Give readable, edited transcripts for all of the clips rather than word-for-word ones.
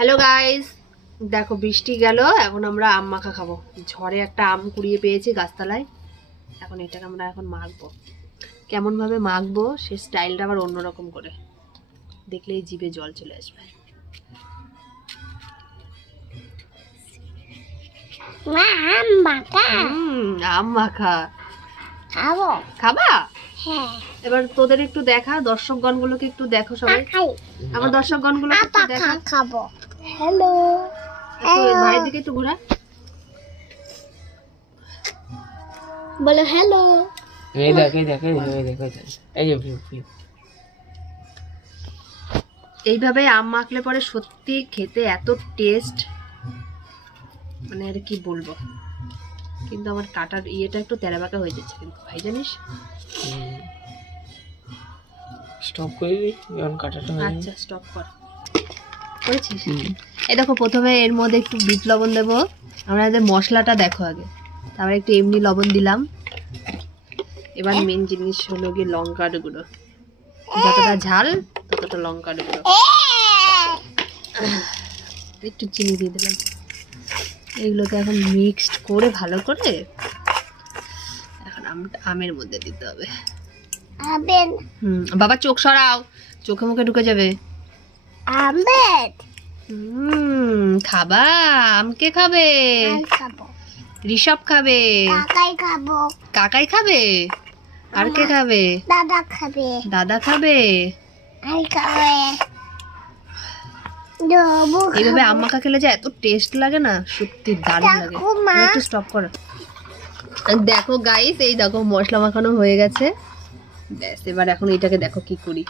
Hello guys, দেখো বৃষ্টি গেল, এখন আমরা আম মাখা খাবো। ঝড়ে একটা আম কুড়িয়ে পেয়েছি গাছতলায়। এখন এটাকে আমরা এখন মাখবো। কেমন ভাবে মাখবো সে স্টাইলটা আবার অন্যরকম করে, দেখলেই জিভে জল চলে আসবে। আম মাখা খাবো। খাবা? হ্যাঁ। এবার তোদের একটু দেখা, দর্শকগণগুলোকে একটু দেখো সবাই। আমার দর্শকগণগুলোকে একটু দেখা। খাবো। হ্যালো। ভাইয়ের দিকে একটু ঘোরা। বলো হ্যালো। এই দেখ এই দেখ এই দেখ এই দেখ এই যে ভিউ। এইভাবে আম মাখলে পরে সত্যি খেতে এত টেস্ট, মানে আর কি বলবো। কিন্তু আমার কাটার ইয়েটা একটু তেরাবাঁকা হয়ে যাচ্ছে, কিন্তু ভাই জানিস। স্টপ করে দিই যখন কাটাটা হয়ে আচ্ছা স্টপ কর। করেছিস? এই দেখো, প্রথমে এর মধ্যে একটু বিট লবণ দেবো। আমরা এদের মশলাটা দেখো আগে, তারপরে একটু এমনি লবণ দিলাম। এবার মেন জিনিস হলো গিয়ে লঙ্কার গুঁড়ো, যতটা ঝাল ততটা লঙ্কার গুঁড়ো। একটু চিনি দিয়ে দিলাম। এইগুলোকে এখন মিক্সড করে ভালো করে এখন আমের মধ্যে দিতে হবে। আবেন। বাবা চোখ সরাও, চোখে মুখে ঢুকে যাবে। আবেন। খাবা? আমকে খাবে? খাবো। ঋষভ খাবে? কাকাই খাবো। কাকাই খাবে? আর কে খাবে? দাদা খাবে। দাদা খাবে? আই খাবে। দেবো। এইভাবে আম মাখা খেলে যে এত টেস্ট লাগে না, সত্যি দারুণ লাগে। দেখো মা। একটু স্টপ করো। দেখো গাইস, এই দেখো মশলা মাখানো হয়ে গেছে। ব্যাস, এবার এখন এইটাকে দেখো কি করি।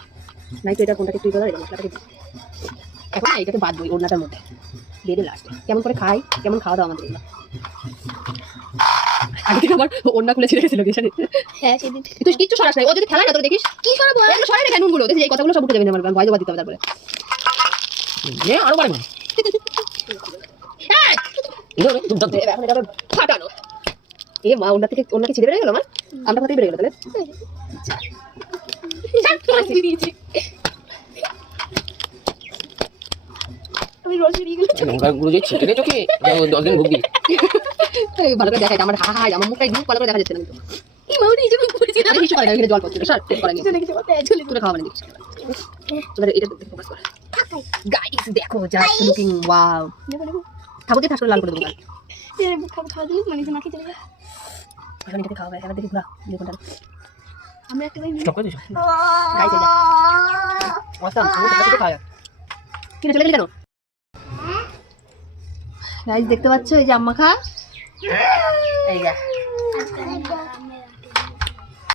নাই তো এটা কোনটাকে তুই করো, এটা মশলাটাকে দিই। এখন এইটাকে বাদ দিই ওড়নাটার মধ্যে দিয়ে দিই লাস্টে। কেমন করে খাই, কেমন খাওয়া দাও আমাদের এগুলো। আগে থেকে আমার ওড়না খুলে ছিঁড়ে গেছিল গেছে। হ্যাঁ সেদিন তুই কিচ্ছু সরাস না, ও যদি খেলায় না তোর দেখিস কি সরাবো, সরাই রেখে নুনগুলো দেখি এই কথাগুলো সব উঠে যাবে না। আমার ভয় জবাব দিতে হবে তারপরে। আরো বাড়ে না এখন এটা ফাটানো। এ মা, ওনাকে ছিঁড়ে বেড়ে গেল আমার, আমরা কথাই বেড়ে গেল তাহলে। আমি রসে দিয়ে গেল। লঙ্কার গুঁড়ো যে ছিটে চোখে 10 দিন ভুগবি। ভালো করে দেখাই, আমার হাই আমার মুখটা একদম ভালো করে দেখা যাচ্ছে না। কিন্তু এই মাউনি এই যে করেছি না, কিছু করে না, এখানে জল পড়ছে সর করে নি তুলে খাওয়া মানে দিচ্ছি। তোদের এটা দেখতে ফোকাস কর গাইস, দেখো জাস্ট লুকিং ওয়াও। ঠাকুরকে ঠাস করে লাল করে দেবো। খাওয়া দিলি মানে মাখি চলে যা। এখন এটাকে খাওয়া হবে, এবার দেখি ঘোরা দেখুন। আমরা একটা স্টপ করে দিছো গাইস এই অসাম, আমি তো কাছে খাওয়া কি চলে গেলি কেন? গাইস দেখতে পাচ্ছো এই যে আম মাখা, এই যে